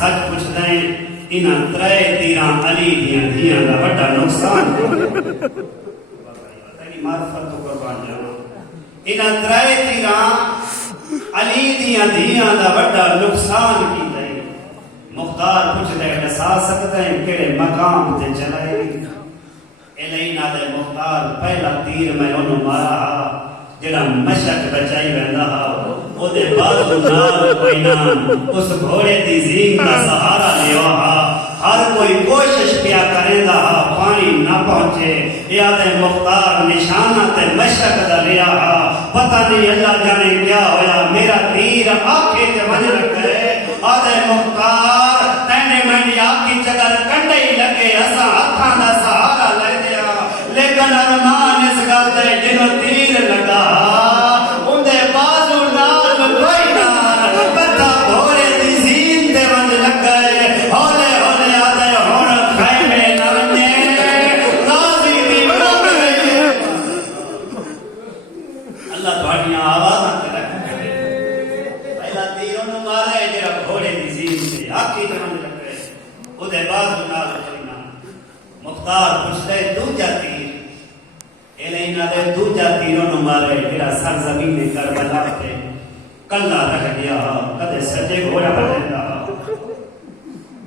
سچ پوچھتے ہیں انہاں ترے تیراں علی دیاں دھیاں دا بڑا نقصان تیری معرفت تو قربان جاواں انہاں ترے تیراں علی دیاں دھیاں دا بڑا نقصان کیتا ہے مختار پوچھدے دسا سکدے ہیں کیڑے مقام تے چلائے الینا دے مختار پہلا تیر میں انہوں مارا جڑا مشک بچائی ویندا ہا او دے بازو نال کوئی نہ اس گھوڑے دی زین دا سہارا لیا ہا ہر کوئی کوشش کیا کریندا ہا پانی نہ پہنچے یا دے مختار نشانہ تے مشک دا لیا ہا پتہ نہیں اللہ جانے کیا ہویا میرا تیر آنکھیں تے ون لگے آدھے مختار تینے منڈی آنکھی چگر کنڈے ہی لگے اساں ہتھاں دا سہارا لے دیا لیکن ارمان اس گل تے جنوں تیر لگا ان دے بازو نال کوئی نال پتہ گھوڑے دی زین تے ون لگے ہولے ہولے آدھے ہن خیمے نہ ونے غازی دی مرد گئی اللہ تہاڈیاں آوازاں تے رکھ پہلا تیر انہوں مارے جڑا گھوڑے دی زین تے آکھی تے ون لگے او دے بازو نال کوئی نال مختار پوچھدے دوجا تیر الینا دے دوجا تیر انہوں مارے جڑا سرزمین کربلا تے کلا رہ گیا کدے سجے گھوڑا بجیندا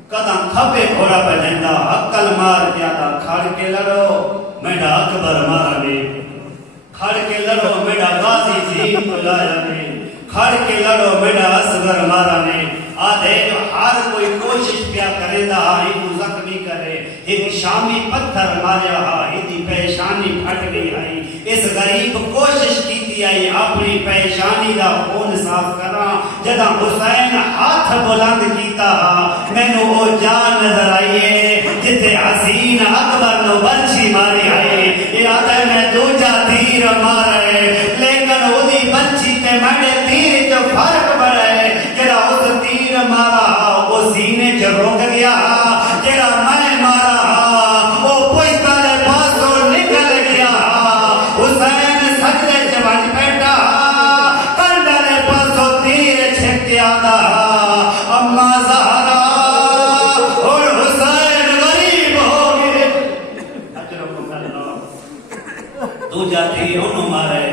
کداں کھبے گھوڑا بجیندا عقل مار گیا تا کھڑ کے لڑو میڈا اکبر مارا نے کھڑ کے لڑو میڈا غازی زین کو لایا نے کھڑ کے لڑو میڈا اصغر مارا نے آدھے ہر کوئی کوشش کیا کرے دا ایک زخمی کرے ایک شامی پتھر ماریا ہا ایدی پیشانی پھٹ گئی آئی اس غریب کوشش کیتی آئی اپنی پیشانی دا خون صاف کرا جدا حسین ہاتھ بلند کیتا ہا میں نو وہ جان نظر آئیے جتے حسین اکبر نو برچی ماری آئے یہ آدھے میں دوجا تیر مارے لیکن وہ دی برچی تے مڈے تیر جو فرق بڑھے جڑا اس تیر مارا وہ سینے چ رک گیا جڑا میں مارا وہ پوچھتا دے پاسوں نکل گیا حسین سجدے چ وج بیٹھا کنڈے دے پاسوں تیر چھک گیا اما زہرا اور حسین غریب ہو گئے اجرکم اللہ دوجا تیر انہوں مارے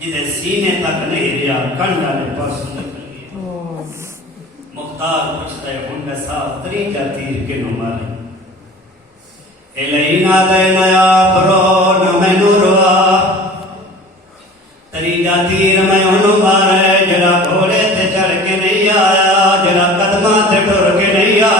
جدے سینے تک نہیں رہا کنڈے دے پاسوں مختار پوچھتا ہے ہن میں صاف طریقہ تیر کے نو مارے الینا دے نیا پرو نہ میں نو روا طریقہ تیر میں انو مارے جڑا گھوڑے تے چڑھ کے نہیں آیا جڑا قدمہ تے ٹر